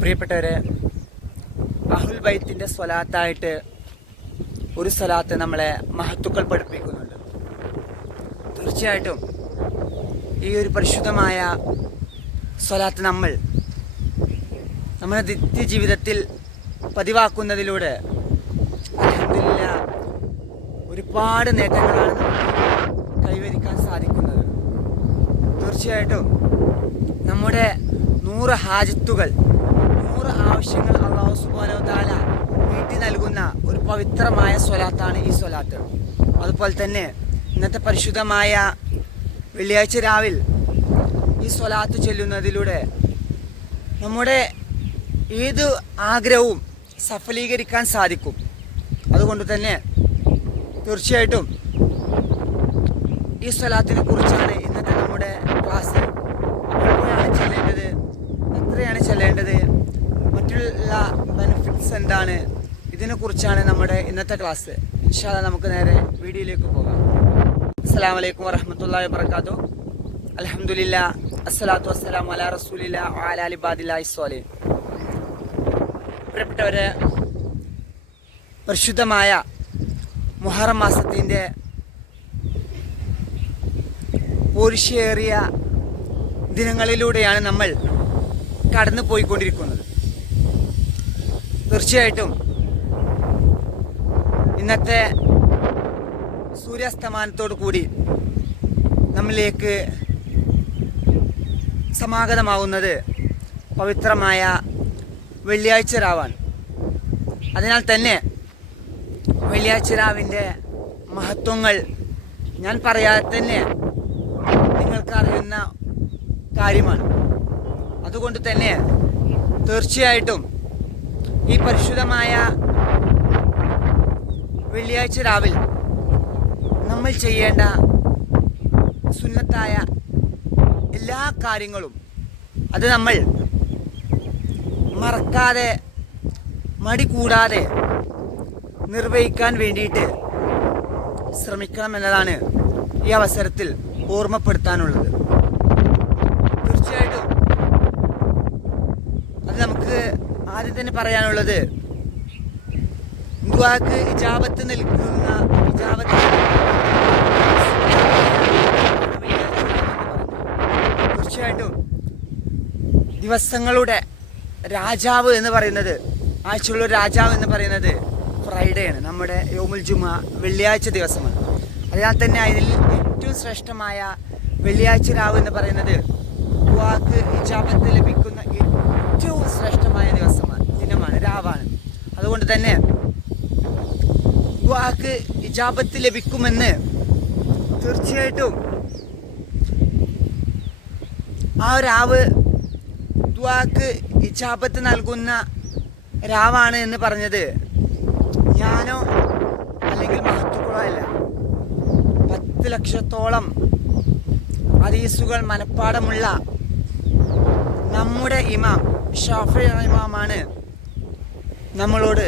പ്രിയപ്പെട്ടവരെ, അഹ്ലുൽ ബൈത്തിന്റെ സ്വലാത്തായിട്ട് ഒരു സ്വലാത്ത് നമ്മളെ മഹത്തുക്കൾ പഠിപ്പിക്കുന്നുണ്ട്. തീർച്ചയായിട്ടും ഈ ഒരു പരിശുദ്ധമായ സ്വലാത്ത് നമ്മുടെ നിത്യജീവിതത്തിൽ പതിവാക്കുന്നതിലൂടെ അൽഹംദുലില്ലാഹ് ഒരുപാട് നേട്ടങ്ങളാണ് നമുക്ക് കൈവരിക്കാൻ സാധിക്കുന്നത്. തീർച്ചയായിട്ടും നമ്മുടെ 100 ഹാജത്തുകൾ, 100 ആവശ്യങ്ങൾ അല്ലാഹു സുബ്ഹാനഹു വ തആല നീട്ടി നൽകുന്ന ഒരു പവിത്രമായ സ്വലാത്താണ് ഈ സ്വലാത്ത്. അതുപോലെ തന്നെ ഇന്നത്തെ പരിശുദ്ധമായ വെള്ളിയാഴ്ച രാവിൽ ഈ സ്വലാത്ത് ചൊല്ലുന്നതിലൂടെ നമ്മുടെ ഏത് ആഗ്രഹവും സഫലീകരിക്കാൻ സാധിക്കും. അതുകൊണ്ട് തന്നെ തീർച്ചയായിട്ടും ഈ സ്വലാത്തിനെ കുറിച്ചാണ് ഇന്നത്തെ നമ്മുടെ ക്ലാസ്. എപ്പോഴാണ് ചെല്ലേണ്ടത്, എത്രയാണ് ചെല്ലേണ്ടത്, മറ്റുള്ള ബെനിഫിറ്റ്സ് എന്താണ്, ഇതിനെക്കുറിച്ചാണ് നമ്മുടെ ഇന്നത്തെ ക്ലാസ്. ഇൻഷാ അല്ലാഹ് നമുക്ക് നേരെ വീഡിയോയിലേക്ക് പോകാം. അസ്സലാമു അലൈക്കും വറഹ്മത്തുള്ളാഹി വബറകാതുഹു. അൽഹംദുലില്ലാഹ് അസ്സലാത്തു വസ്സലാമു അലാ റസൂലില്ലാഹി വഅലാ ആലിഹി ഇബാദില്ലാഹി സ്വാലിഹീൻ. പ്രിയപ്പെട്ടവരെ, പരിശുദ്ധമായ മുഹറം മാസത്തിൻ്റെ പോരിശേറിയ ദിനങ്ങളിലൂടെയാണ് നമ്മൾ കടന്നു പോയിക്കൊണ്ടിരിക്കുന്നത്. തീർച്ചയായിട്ടും ഇന്നത്തെ സൂര്യാസ്തമാനത്തോടു കൂടി നമ്മിലേക്ക് സമാഗതമാവുന്നത് പവിത്രമായ വെള്ളിയാഴ്ച രാവാണ്. അതിനാൽ തന്നെ വെള്ളിയാഴ്ച രാവിൻ്റെ മഹത്വങ്ങൾ ഞാൻ പറയാതെ തന്നെ നിങ്ങൾക്കറിയുന്ന കാര്യമാണ്. അതുകൊണ്ട് തന്നെ തീർച്ചയായിട്ടും ഈ പരിശുദ്ധമായ വെള്ളിയാഴ്ച രാവിൽ നമ്മൾ ചെയ്യേണ്ട സുന്നത്തായ എല്ലാ കാര്യങ്ങളും അത് നമ്മൾ മറക്കാതെ മടി കൂടാതെ നിർവഹിക്കാൻ വേണ്ടിയിട്ട് ശ്രമിക്കണം എന്നതാണ് ഈ അവസരത്തിൽ ഓർമ്മപ്പെടുത്താനുള്ളത്. തീർച്ചയായിട്ടും അത് നമുക്ക് ആദ്യം തന്നെ പറയാനുള്ളത്, ദുആക്ക് ഇജാബത്ത് നൽകുന്ന തീർച്ചയായിട്ടും ദിവസങ്ങളുടെ രാജാവ് എന്ന് പറയുന്നത്, ആഴ്ചയുള്ള രാജാവ് എന്ന് പറയുന്നത് ഫ്രൈഡേ ആണ്. നമ്മുടെ യൗമുൽ ജുമുഅ വെള്ളിയാഴ്ച ദിവസമാണ്. അതിനാൽ തന്നെ അതിൽ ഏറ്റവും ശ്രേഷ്ഠമായ വെള്ളിയാഴ്ച രാവ് എന്ന് പറയുന്നത് ദുആക്ക് ഇജാബത്ത് ലഭിക്കുന്ന ഏറ്റവും ശ്രേഷ്ഠമായ ദിനമാണ്, രാവാണ്. അതുകൊണ്ട് തന്നെ ദുആക്ക് ഇജാബത്ത് ലഭിക്കുമെന്ന് തീർച്ചയായിട്ടും ആ രാവ് ദുആക്ക് ഇജാബത്ത് നൽകുന്ന രാവാണ് എന്ന് പറഞ്ഞത് ഞാനോ അല്ലെങ്കിൽ മഹത്തുക്കളോ അല്ല. 10 ലക്ഷത്തോളം ഹദീസുകൾ മനഃപ്പാടമുള്ള നമ്മുടെ ഇമാം ഷാഫിഈ ഇമാമാണ് നമ്മളോട്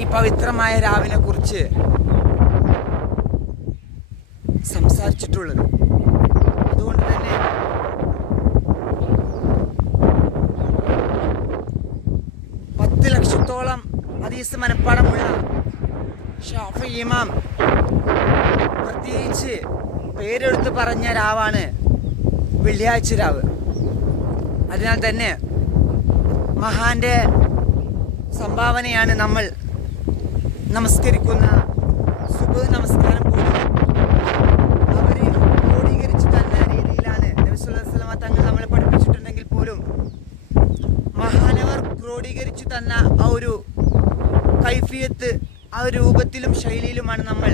ഈ പവിത്രമായ രാവിനെ കുറിച്ച് സംസാരിച്ചിട്ടുള്ളത്. അതുകൊണ്ട് തന്നെ ലക്ഷത്തോളം ഹദീസ് മനഃപ്പാടമുള്ള ഷാഫിഈ ഇമാം പ്രത്യേകിച്ച് പേരെടുത്ത് പറഞ്ഞ രാവാണ് വെള്ളിയാഴ്ച രാവ്. അതിനാൽ തന്നെ മഹാന്റെ സംഭാവനയാണ് നമ്മൾ നമസ്കരിക്കുന്ന സുബ്ഹ് നമസ്കാരം പോലും അവർ ക്രോഡീകരിച്ചു തന്ന രീതിയിലാണ് നബി സല്ലല്ലാഹു അലൈഹി വസല്ലം തങ്ങൾ നമ്മളെ പഠിപ്പിച്ചിട്ടുണ്ടെങ്കിൽ പോലും മഹാനവർ ക്രോഡീകരിച്ചു തന്ന ആ ഒരു കൈഫിയത്ത്, ആ ഒരു രൂപത്തിലും ശൈലിയിലുമാണ് നമ്മൾ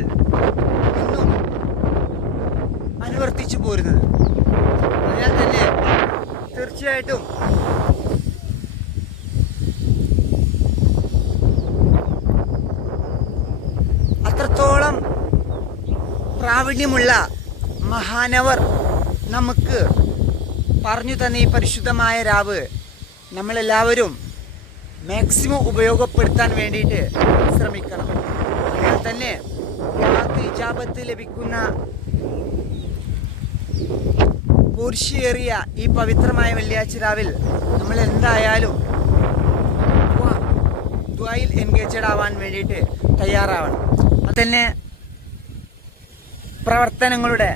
ഇന്നും അനുവർത്തിച്ചു പോരുന്നത്. അതിനാൽ തന്നെ തീർച്ചയായിട്ടും അത്രത്തോളം പ്രാവീണ്യമുള്ള മഹാനവർ നമുക്ക് പറഞ്ഞു തന്ന ഈ പരിശുദ്ധമായ രാവ് നമ്മളെല്ലാവരും മാക്സിമം ഉപയോഗപ്പെടുത്താൻ വേണ്ടിയിട്ട് ശ്രമിക്കണം. അതിനാൽ തന്നെ ഇജാബത്ത് ലഭിക്കുന്ന പോർഷിയേറിയ ഈ പവിത്രമായ വെള്ളിയാഴ്ച രാവിൽ നമ്മൾ എന്തായാലും എൻഗേജഡ് ആവാൻ വേണ്ടിയിട്ട് തയ്യാറാവണം. അതുതന്നെ പ്രവർത്തനങ്ങളുടെ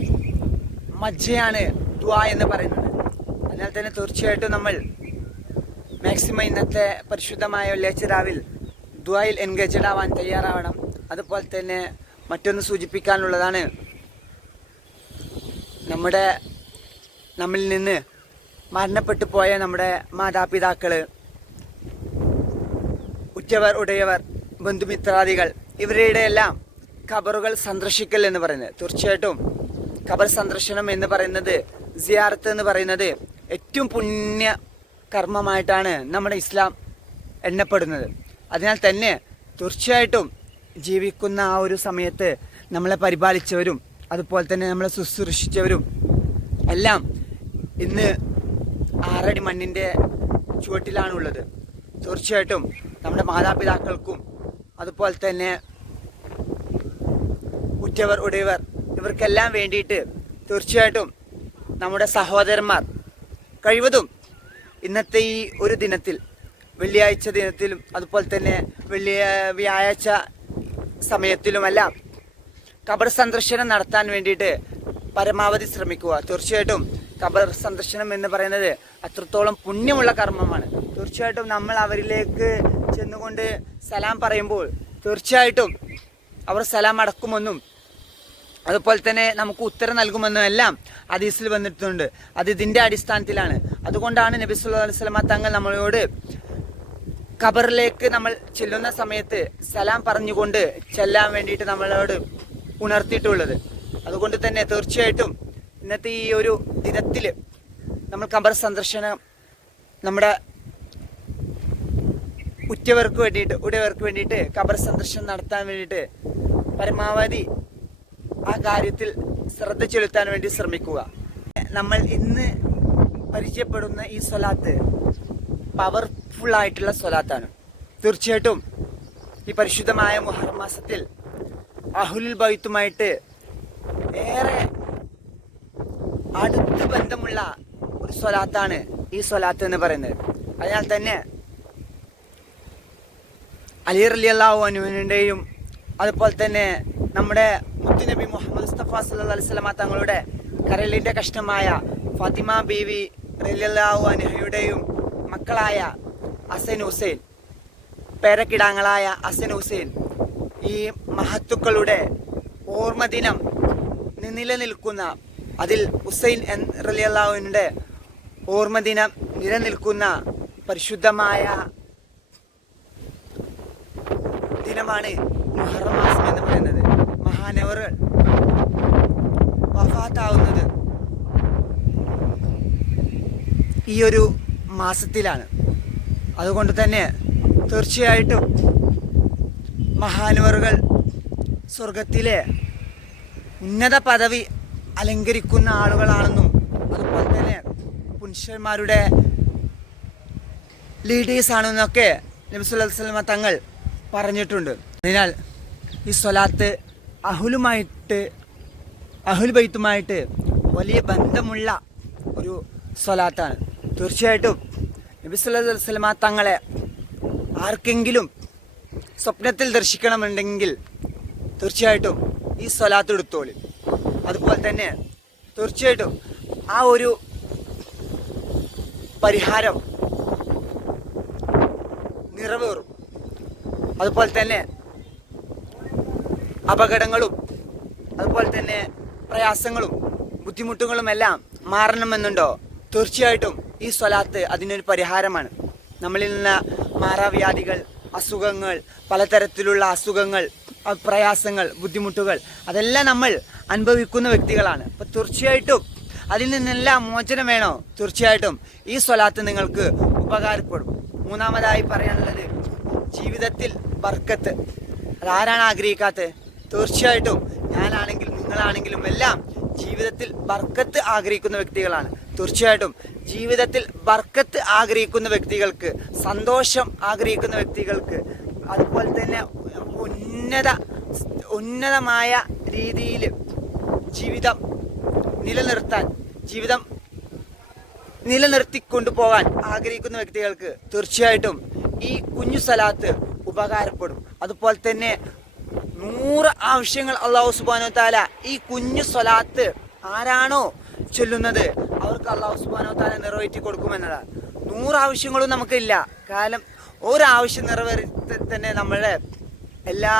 മജ്ജയാണ് ദുആ എന്ന് പറയുന്നത്. അതിനാൽ തന്നെ തീർച്ചയായിട്ടും നമ്മൾ മാക്സിമം ഇന്നത്തെ പരിശുദ്ധമായ വെള്ളിയാഴ്ച രാവിൽ ദുആയിൽ എൻഗേജഡ് ആവാൻ തയ്യാറാവണം. അതുപോലെ തന്നെ മറ്റൊന്ന് സൂചിപ്പിക്കാനുള്ളതാണ്, നമ്മിൽ നിന്ന് മരണപ്പെട്ടു പോയ നമ്മുടെ മാതാപിതാക്കൾ, ഉറ്റവർ, ഉടയവർ, ബന്ധുമിത്രാദികൾ, ഇവരുടെ എല്ലാം ഖബറുകൾ സന്ദർശിക്കൽ എന്ന് പറയുന്നത്. തീർച്ചയായിട്ടും ഖബർ സന്ദർശനം എന്ന് പറയുന്നത്, സിയാറത്ത് എന്ന് പറയുന്നത് ഏറ്റവും പുണ്യ കർമ്മമായിട്ടാണ് നമ്മുടെ ഇസ്ലാം എണ്ണപ്പെടുന്നത്. അതിനാൽ തന്നെ തീർച്ചയായിട്ടും ജീവിക്കുന്ന ആ ഒരു സമയത്ത് നമ്മളെ പരിപാലിച്ചവരും അതുപോലെ തന്നെ നമ്മളെ ശുശ്രൂഷിച്ചവരും എല്ലാം ഇന്ന് 6 അടി മണ്ണിൻ്റെ ചുവട്ടിലാണുള്ളത്. തീർച്ചയായിട്ടും നമ്മുടെ മാതാപിതാക്കൾക്കും അതുപോലെ തന്നെ ഉറ്റവർ, ഉടയവർ, ഇവർക്കെല്ലാം വേണ്ടിയിട്ട് തീർച്ചയായിട്ടും നമ്മുടെ സഹോദരന്മാർ കഴിവതും ഇന്നത്തെ ഈ ഒരു ദിനത്തിൽ, വെള്ളിയാഴ്ച ദിനത്തിലും അതുപോലെ തന്നെ വ്യാഴാഴ്ച സമയത്തിലുമെല്ലാം ഖബർ സന്ദർശനം നടത്താൻ വേണ്ടിയിട്ട് പരമാവധി ശ്രമിക്കുക. തീർച്ചയായിട്ടും ഖബർ സന്ദർശനം എന്ന് പറയുന്നത് അത്രത്തോളം പുണ്യമുള്ള കർമ്മമാണ്. തീർച്ചയായിട്ടും നമ്മൾ അവരിലേക്ക് ചെന്നുകൊണ്ട് സലാം പറയുമ്പോൾ തീർച്ചയായിട്ടും അവർ സലാം അടക്കുമെന്നും അതുപോലെ തന്നെ നമുക്ക് ഉത്തരം നൽകുമെന്നും എല്ലാം ഹദീസിൽ വന്നിട്ടുണ്ട്. അത് ഇതിൻ്റെ അടിസ്ഥാനത്തിലാണ്. അതുകൊണ്ടാണ് നബി സല്ലല്ലാഹു അലൈഹി വസല്ലം തങ്ങൾ നമ്മളോട് ഖബറിലേക്ക് നമ്മൾ ചെല്ലുന്ന സമയത്ത് സലാം പറഞ്ഞുകൊണ്ട് ചെല്ലാൻ വേണ്ടിയിട്ട് നമ്മളോട് ഉണർത്തിയിട്ടുള്ളത്. അതുകൊണ്ട് തന്നെ തീർച്ചയായിട്ടും ഇന്നത്തെ ഈ ഒരു ദിനത്തിൽ നമ്മൾ ഖബർ സന്ദർശനം നമ്മുടെ ഉറ്റവർക്ക് വേണ്ടിയിട്ട്, ഉടയവർക്ക് വേണ്ടിയിട്ട് ഖബർ സന്ദർശനം നടത്താൻ വേണ്ടിയിട്ട് പരമാവധി ആ കാര്യത്തിൽ ശ്രദ്ധ ചെലുത്താൻ വേണ്ടി ശ്രമിക്കുക. നമ്മൾ ഇന്ന് പരിചയപ്പെടുന്ന ഈ സ്വലാത്ത് പവർഫുൾ ആയിട്ടുള്ള സ്വലാത്താണ്. തീർച്ചയായിട്ടും ഈ പരിശുദ്ധമായ മുഹറം മാസത്തിൽ അഹ്ലുൽ ബൈത്തുമായിട്ട് ഏറെ അടുത്ത ബന്ധമുള്ള ഒരു സ്വലാത്താണ് ഈ സ്വലാത്ത് എന്ന് പറയുന്നത്. അതിനാൽ തന്നെ അലി റളിയല്ലാഹു അൻഹുവിൻ്റെയും അതുപോലെ തന്നെ നമ്മുടെ മുത്തുനബി മുഹമ്മദ് മുസ്തഫ സല്ലല്ലാഹു അലൈഹി വസല്ലം തങ്ങളുടെ കരളിൻ്റെ കഷ്ണമായ ഫാത്തിമ ബീവി റളിയല്ലാഹു അൻഹയുടെയും മക്കളായ ഹസൻ ഹുസൈൻ, പേരക്കിടാങ്ങളായ ഹസൻ ഹുസൈൻ, ഈ മഹത്തുക്കളുടെ ഓർമ്മ ദിനം നിലനിൽക്കുന്ന, അതിൽ ഹുസൈൻ റളിയല്ലാഹു അൻഹുവിൻ്റെ ഓർമ്മ ദിനം നിലനിൽക്കുന്ന പരിശുദ്ധമായ ദിനമാണ് മുഹറം മാസം എന്ന് പറയുന്നത്. മഹാനവറുകൾ വഫാത്താവുന്നത് ഈ ഒരു മാസത്തിലാണ്. അതുകൊണ്ട് തന്നെ തീർച്ചയായിട്ടും മഹാനവറുകൾ സ്വർഗത്തിലെ ഉന്നത പദവി അലങ്കരിക്കുന്ന ആളുകളാണെന്നും അതുപോലെ തന്നെ പുരുഷന്മാരുടെ ലീഡേഴ്സ് ആണെന്നൊക്കെ നബി സല്ലല്ലാഹു അലൈഹി വസല്ലം തങ്ങൾ പറഞ്ഞിട്ടുണ്ട്. അതിനാൽ ഈ സ്വലാത്ത് അഹ്ലുൽ ബൈത്തുമായിട്ട് വലിയ ബന്ധമുള്ള ഒരു സ്വലാത്താണ്. തീർച്ചയായിട്ടും നബി സല്ലല്ലാഹു അലൈഹി വസല്ലം തങ്ങളെ ആർക്കെങ്കിലും സ്വപ്നത്തിൽ ദർശിക്കണമെന്നുണ്ടെങ്കിൽ തീർച്ചയായിട്ടും ഈ സ്വലാത്ത് എടുത്തോളി. അതുപോലെ തന്നെ തീർച്ചയായിട്ടും ആ ഒരു പരിഹാരം നിറവേറും. അതുപോലെ തന്നെ അപകടങ്ങളും അതുപോലെ തന്നെ പ്രയാസങ്ങളും ബുദ്ധിമുട്ടുകളും എല്ലാം മാറണമെന്നുണ്ടോ? തീർച്ചയായിട്ടും ഈ സ്വലാത്ത് അതിനൊരു പരിഹാരമാണ്. നമ്മളിൽ നിന്ന് മാറാവ്യാധികൾ, അസുഖങ്ങൾ, പലതരത്തിലുള്ള അസുഖങ്ങൾ, പ്രയാസങ്ങൾ, ബുദ്ധിമുട്ടുകൾ അതെല്ലാം നമ്മൾ അനുഭവിക്കുന്ന വ്യക്തികളാണ്. അപ്പോൾ തീർച്ചയായിട്ടും അതിൽ നിന്നെല്ലാം മോചനം വേണോ? തീർച്ചയായിട്ടും ഈ സ്വലാത്ത് നിങ്ങൾക്ക് ഉപകാരപ്പെടും. മൂന്നാമതായി പറയാനുള്ളത് ജീവിതത്തിൽ ബർക്കത്ത്. അതാരാണ് ആഗ്രഹിക്കാത്തത്? തീർച്ചയായിട്ടും ഞാനാണെങ്കിലും നിങ്ങളാണെങ്കിലും എല്ലാം ജീവിതത്തിൽ ബർക്കത്ത് ആഗ്രഹിക്കുന്ന വ്യക്തികളാണ്. തീർച്ചയായിട്ടും ജീവിതത്തിൽ ബർക്കത്ത് ആഗ്രഹിക്കുന്ന വ്യക്തികൾക്ക്, സന്തോഷം ആഗ്രഹിക്കുന്ന വ്യക്തികൾക്ക്, അതുപോലെ തന്നെ ഉന്നതമായ രീതിയിൽ ജീവിതം നിലനിർത്തിക്കൊണ്ടു പോകാൻ ആഗ്രഹിക്കുന്ന വ്യക്തികൾക്ക് തീർച്ചയായിട്ടും ഈ കുഞ്ഞു സ്വലാത്ത് ഉപകാരപ്പെടും. അതുപോലെ തന്നെ 100 ആവശ്യങ്ങൾ അല്ലാഹു സുബ്ഹാനഹു വ തആല ഈ കുഞ്ഞു സ്വലാത്ത് ആരാണോ ചൊല്ലുന്നത് അവർക്ക് അല്ലാഹു സുബ്ഹാനഹു വ തആല നിറവേറ്റി കൊടുക്കുമെന്നതാണ്. 100 ആവശ്യങ്ങളും നമുക്കില്ല. കാരണം ഒരാവശ്യം നിറവേറ്റി തന്നെ നമ്മുടെ എല്ലാ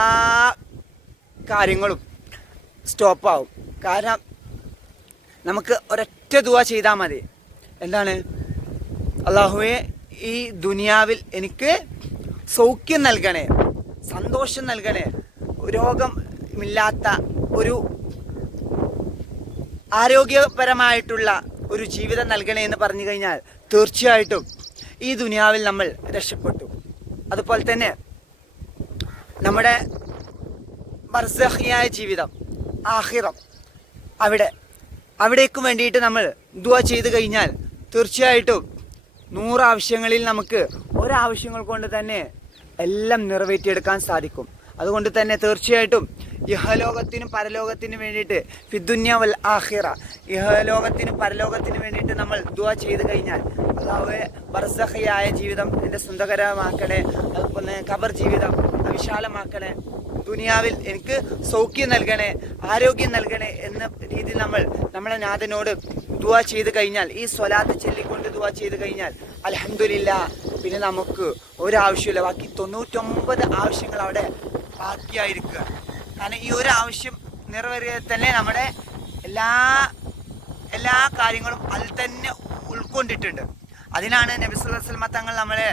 കാര്യങ്ങളും സ്റ്റോപ്പാവും. കാരണം നമുക്ക് ഒരൊറ്റ ദുആ ചെയ്താൽ മതി. എന്താണ്? അല്ലാഹുവേ, ഈ ദുനിയാവിൽ എനിക്ക് സൗഖ്യം നൽകണേ, സന്തോഷം നൽകണേ, രോഗമില്ലാത്ത ഒരു ആരോഗ്യപരമായിട്ടുള്ള ഒരു ജീവിതം നൽകണേ എന്ന് പറഞ്ഞു കഴിഞ്ഞാൽ തീർച്ചയായിട്ടും ഈ ദുനിയാവിൽ നമ്മൾ രക്ഷപ്പെട്ടു. അതുപോലെ തന്നെ നമ്മുടെ ബർസഖിയായ ജീവിതം, ആഖിറം, അവിടേക്കും വേണ്ടിയിട്ട് നമ്മൾ ദുആ ചെയ്ത് കഴിഞ്ഞാൽ തീർച്ചയായിട്ടും 100 ആവശ്യങ്ങളിൽ നമുക്ക് ഒരാവശ്യങ്ങൾ കൊണ്ട് തന്നെ എല്ലാം നിറവേറ്റിയെടുക്കാൻ സാധിക്കും. അതുകൊണ്ട് തന്നെ തീർച്ചയായിട്ടും ഇഹലോകത്തിനും പരലോകത്തിനും വേണ്ടിയിട്ട് ഫിദ്ദുന്യ വൽ ആഖിറ, ഇഹലോകത്തിനും പരലോകത്തിനും വേണ്ടിയിട്ട് നമ്മൾ ദുആ ചെയ്ത് കഴിഞ്ഞാൽ അല്ലാഹുവേ ബർസഖിയായ ജീവിതം എൻ്റെ സുന്ദരമാക്കണേ, അതുപോലെ ഖബർ ജീവിതം വിശാലമാക്കണേ, ദുനിയാവിൽ എനിക്ക് സൗഖ്യം നൽകണേ, ആരോഗ്യം നൽകണേ എന്ന രീതിയിൽ നമ്മളെ നാഥനോട് ദുആ ചെയ്ത് കഴിഞ്ഞാൽ, ഈ സ്വലാത്ത് ചൊല്ലിക്കൊണ്ട് ദുആ ചെയ്ത് കഴിഞ്ഞാൽ അൽഹംദുലില്ലാഹ് പിന്നെ നമുക്ക് ഒരാവശ്യമില്ല. ബാക്കി 99 ആവശ്യങ്ങൾ അവിടെ ബാക്കിയായിരിക്കുക. കാരണം ഈ ഒരു ആവശ്യം നിറവേറിയാൽ തന്നെ നമ്മുടെ എല്ലാ കാര്യങ്ങളും അതിൽ തന്നെ ഉൾക്കൊണ്ടിട്ടുണ്ട്. അതിനാണ് നബി സല്ലല്ലാഹു അലൈഹി വസല്ലം തങ്ങൾ നമ്മളെ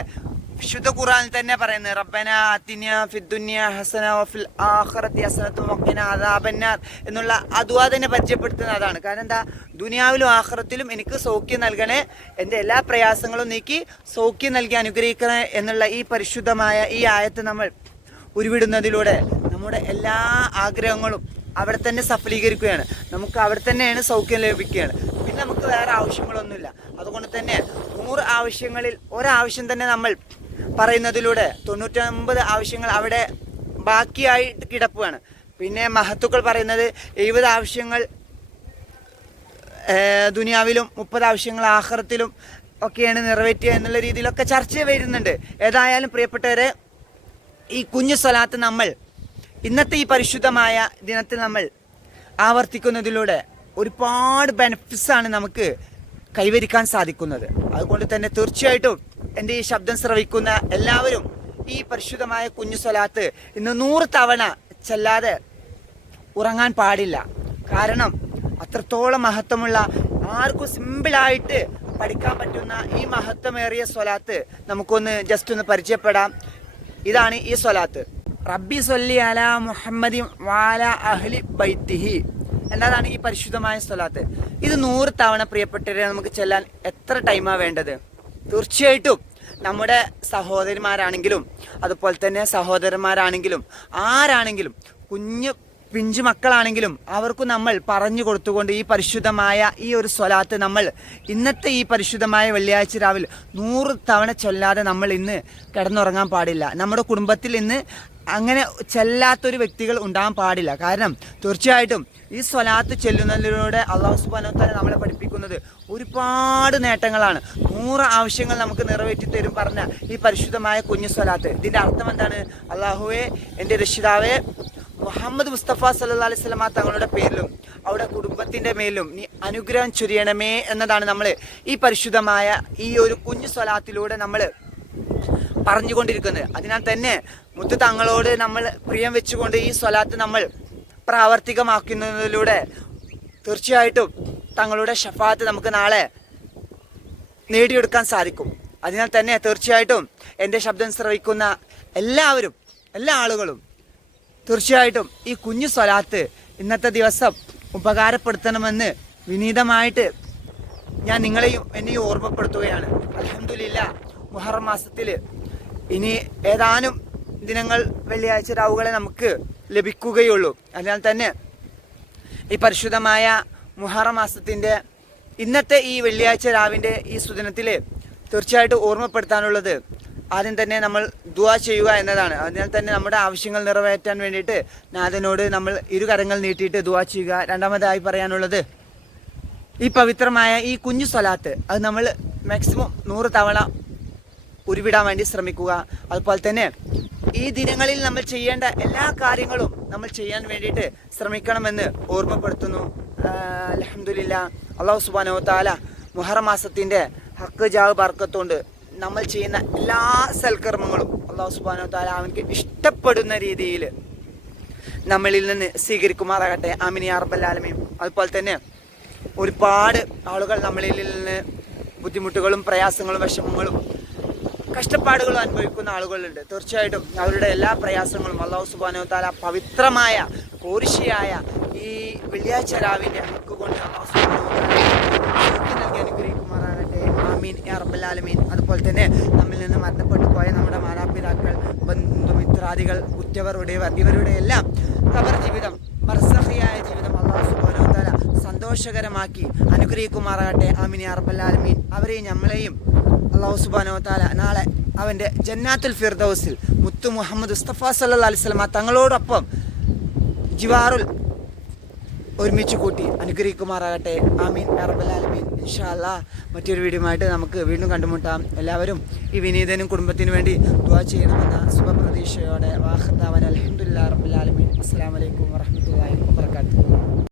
വിശുദ്ധ ഖുർആനിൽ തന്നെ പറയുന്നത്, റബ്ബന ആതിനാ ഫിദ്ദുനിയ ഹസന വഫിൽ ആഖിറതി ഹസനത വഖിന അദാബന്നാർ എന്നുള്ള ആ ദുആ തന്നെ പരിചയപ്പെടുത്തുന്നത് അതാണ്. കാരണം എന്താ? ദുനിയാവിലും ആഖിറത്തിലും എനിക്ക് സൗഖ്യം നൽകണേ, എൻ്റെ എല്ലാ പ്രയാസങ്ങളും നീക്കി സൗഖ്യം നൽകി അനുഗ്രഹിക്കണേ എന്നുള്ള ഈ പരിശുദ്ധമായ ഈ ആയത്ത് നമ്മൾ ഉരുവിടുന്നതിലൂടെ നമ്മുടെ എല്ലാ ആഗ്രഹങ്ങളും അവിടെ തന്നെ സഫലീകരിക്കുകയാണ്. നമുക്ക് അവിടെ തന്നെയാണ് സൗഖ്യം ലഭിക്കുകയാണ്. പിന്നെ നമുക്ക് വേറെ ആവശ്യങ്ങളൊന്നുമില്ല. അതുകൊണ്ട് തന്നെ 100 ആവശ്യങ്ങളിൽ ഒരാവശ്യം തന്നെ നമ്മൾ പറയുന്നതിലൂടെ 99 ആവശ്യങ്ങൾ അവിടെ ബാക്കിയായിട്ട് കിടക്കുകയാണ്. പിന്നെ മഹത്തുക്കൾ പറയുന്നത് 70 ആവശ്യങ്ങൾ ദുനിയാവിലും 30 ആവശ്യങ്ങൾ ആഖിറത്തിലും ഒക്കെയാണ് നിറവേറ്റുക എന്നുള്ള രീതിയിലൊക്കെ ചർച്ച വരുന്നുണ്ട്. ഏതായാലും പ്രിയപ്പെട്ടവരെ, ഈ കുഞ്ഞു സ്വലാത്ത് നമ്മൾ ഇന്നത്തെ ഈ പരിശുദ്ധമായ ദിനത്തിൽ നമ്മൾ ആവർത്തിക്കുന്നതിലൂടെ ഒരുപാട് ബെനിഫിറ്റ്സ് ആണ് നമുക്ക് കൈവരിക്കാൻ സാധിക്കുന്നത്. അതുകൊണ്ട് തന്നെ തീർച്ചയായിട്ടും എൻ്റെ ഈ ശബ്ദം ശ്രവിക്കുന്ന എല്ലാവരും ഈ പരിശുദ്ധമായ കുഞ്ഞു സ്വലാത്ത് ഇന്ന് 100 തവണ ചെല്ലാതെ ഉറങ്ങാൻ പാടില്ല. കാരണം അത്രത്തോളം മഹത്വമുള്ള, ആർക്കും സിമ്പിളായിട്ട് പഠിക്കാൻ പറ്റുന്ന ഈ മഹത്വമേറിയ സ്വലാത്ത് നമുക്കൊന്ന് ജസ്റ്റ് ഒന്ന് പരിചയപ്പെടാം. ഇതാണ് ഈ സ്വലാത്ത്. റബ്ബി സ്വല്ലി അലാ മുഹമ്മദി വാല അഹ്ലി ബൈത്തിഹി എന്നതാണ് ഈ പരിശുദ്ധമായ സ്വലാത്ത്. ഇത് 100 തവണ പ്രിയപ്പെട്ടവരെ നമുക്ക് ചെല്ലാൻ എത്ര ടൈമാണ് വേണ്ടത്? തീർച്ചയായിട്ടും നമ്മുടെ സഹോദരിമാരാണെങ്കിലും അതുപോലെ തന്നെ സഹോദരന്മാരാണെങ്കിലും ആരാണെങ്കിലും പിഞ്ചു മക്കളാണെങ്കിലും അവർക്ക് നമ്മൾ പറഞ്ഞു കൊടുത്തുകൊണ്ട് ഈ പരിശുദ്ധമായ ഈ ഒരു സ്വലാത്ത് നമ്മൾ ഇന്നത്തെ ഈ പരിശുദ്ധമായ വെള്ളിയാഴ്ച രാവിലെ 100 തവണ ചൊല്ലാതെ നമ്മൾ ഇന്ന് കിടന്നുറങ്ങാൻ പാടില്ല. നമ്മുടെ കുടുംബത്തിൽ ഇന്ന് അങ്ങനെ ചെല്ലാത്തൊരു വ്യക്തികൾ ഉണ്ടാകാൻ പാടില്ല. കാരണം തീർച്ചയായിട്ടും ഈ സ്വലാത്ത് ചെല്ലുന്നതിലൂടെ അല്ലാഹു സുബ്ഹാനഹു വ തആല നമ്മളെ പഠിപ്പിക്കുന്നത് ഒരുപാട് നേട്ടങ്ങളാണ്. 100 ആവശ്യങ്ങൾ നമുക്ക് നിറവേറ്റി തരും പറഞ്ഞ ഈ പരിശുദ്ധമായ കുഞ്ഞു സ്വലാത്ത്. ഇതിൻ്റെ അർത്ഥം എന്താണ്? അല്ലാഹുവേ, എൻ്റെ രക്ഷിതാവേ, മുഹമ്മദ് മുസ്തഫ സല്ലല്ലാഹു അലൈഹി വസല്ലമ തങ്ങളുടെ പേരിലും അവിടെ കുടുംബത്തിൻ്റെ മേലും നീ അനുഗ്രഹം ചൊരിയണമേ എന്നതാണ് നമ്മൾ ഈ പരിശുദ്ധമായ ഈ ഒരു കുഞ്ഞു സ്വലാത്തിലൂടെ നമ്മൾ പറഞ്ഞുകൊണ്ടിരിക്കുന്നത്. അതിനാൽ തന്നെ മുത്ത് തങ്ങളോട് നമ്മൾ പ്രിയം വെച്ചുകൊണ്ട് ഈ സ്വലാത്ത് നമ്മൾ പ്രാവർത്തികമാക്കുന്നതിലൂടെ തീർച്ചയായിട്ടും തങ്ങളുടെ ഷഫാത്ത് നമുക്ക് നാളെ നേടിയെടുക്കാൻ സാധിക്കും. അതിനാൽ തന്നെ തീർച്ചയായിട്ടും എൻ്റെ ശബ്ദം ശ്രവിക്കുന്ന എല്ലാവരും, എല്ലാ ആളുകളും തീർച്ചയായിട്ടും ഈ കുഞ്ഞു സ്വലാത്ത് ഇന്നത്തെ ദിവസം ഉപകാരപ്പെടുത്തണമെന്ന് വിനീതമായിട്ട് ഞാൻ നിങ്ങളെയും എന്നെയും ഓർമ്മപ്പെടുത്തുകയാണ്. അൽഹംദുലില്ലാ, മുഹറം മാസത്തിൽ ഇനി ഏതാനും ദിനങ്ങൾ വെള്ളിയാഴ്ച രാവുകളെ നമുക്ക് ലഭിക്കുകയുള്ളൂ. അതിനാൽ തന്നെ ഈ പരിശുദ്ധമായ മുഹറം മാസത്തിൻ്റെ ഇന്നത്തെ ഈ വെള്ളിയാഴ്ച രാവിൻ്റെ ഈ സുദിനത്തിൽ തീർച്ചയായിട്ടും ഓർമ്മപ്പെടുത്താനുള്ളത് ആദ്യം തന്നെ നമ്മൾ ദുആ ചെയ്യുക എന്നതാണ്. അതിനാൽ തന്നെ നമ്മുടെ ആവശ്യങ്ങൾ നിറവേറ്റാൻ വേണ്ടിയിട്ട് നാഥനോട് നമ്മൾ ഇരുകരങ്ങൾ നീട്ടിയിട്ട് ദുആ ചെയ്യുക. രണ്ടാമതായി പറയാനുള്ളത് ഈ പവിത്രമായ ഈ കുഞ്ഞു സ്വലാത്ത് അത് നമ്മൾ മാക്സിമം 100 തവണ ഉരുവിടാൻ വേണ്ടി ശ്രമിക്കുക. അതുപോലെ തന്നെ ഈ ദിനങ്ങളിൽ നമ്മൾ ചെയ്യേണ്ട എല്ലാ കാര്യങ്ങളും നമ്മൾ ചെയ്യാൻ വേണ്ടിയിട്ട് ശ്രമിക്കണമെന്ന് ഓർമ്മപ്പെടുത്തുന്നു. അൽഹംദുലില്ലാഹ്, അല്ലാഹു സുബ്ഹാനഹു വ തആല മുഹറം മാസത്തിൻ്റെ ഹക്ക് ജാഹ് ബർക്കത്തുകൊണ്ട് നമ്മൾ ചെയ്യുന്ന എല്ലാ സൽക്കർമ്മങ്ങളും അല്ലാഹു സുബ്ഹാനഹു വ തആല അവൻക്ക് ഇഷ്ടപ്പെടുന്ന രീതിയിൽ നമ്മളിൽ നിന്ന് സ്വീകരിക്കുമാറാകട്ടെ. ആമീൻ യാ റബ്ബൽ ആലമീൻ. അതുപോലെ തന്നെ ഒരുപാട് ആളുകൾ നമ്മളിൽ നിന്ന് ബുദ്ധിമുട്ടുകളും പ്രയാസങ്ങളും വിഷമങ്ങളും കഷ്ടപ്പാടുകളും അനുഭവിക്കുന്ന ആളുകളുണ്ട്. തീർച്ചയായിട്ടും അവരുടെ എല്ലാ പ്രയാസങ്ങളും അല്ലാഹു സുബ്ഹാനഹു വ തആല പവിത്രമായ കോരിശിയായ ഈ വെള്ളിയാഴ്ച രാവിൻ്റെ ഹക്ക് കൊണ്ട് അല്ലാഹു സുബ്ഹാനഹു വ തആല നൽകി അനുഗ്രഹിക്കുമാറാകട്ടെ. ആമീൻ യാ റബ്ബൽ ആലമീൻ. അതുപോലെ തന്നെ നമ്മിൽ നിന്ന് മരണപ്പെട്ടു പോയ നമ്മുടെ മാതാപിതാക്കൾ, ബന്ധുമിത്രാദികൾ, ഉറ്റവരുടേവർ, ഇവരുടെ എല്ലാം ഖബർ ജീവിതം, ബർസഖിയായ ജീവിതം അല്ലാഹു സുബ്ഹാനഹു വ തആല സന്തോഷകരമാക്കി അനുഗ്രഹിക്കുമാറാകട്ടെ. ആമീൻ യാ റബ്ബൽ ആലമീൻ. അവരെയും നമ്മളെയും അല്ലാഹു സുബ്ഹാനഹു വ തആല നാളെ അവൻ്റെ ജന്നാത്തുൽ ഫിർദൗസിൽ മുത്തു മുഹമ്മദ് മുസ്തഫ സല്ലല്ലാഹു അലൈഹി വസല്ലം തങ്ങളോടൊപ്പം ജിവാറുൽ ഒരുമിച്ച് കൂട്ടി അനുഗ്രഹിക്കുമാറാകട്ടെ. ആമീൻ യാ റബ്ബൽ ആലമീൻ. ഇൻഷാ അല്ലാഹ് മറ്റൊരു വീഡിയോയുമായിട്ട് നമുക്ക് വീണ്ടും കണ്ടുമുട്ടാം. എല്ലാവരും ഈ വിനീതനും കുടുംബത്തിനു വേണ്ടി ദുആ ചെയ്യണമെന്ന ശുഭപ്രതീക്ഷയോടെ വാഖിർ ദഅവാന അൽഹംദുലില്ലാഹി റബ്ബിൽ ആലമീൻ. അസ്സലാമു അലൈക്കും വറഹ്മത്തുള്ളാഹി വബറകാതുഹു.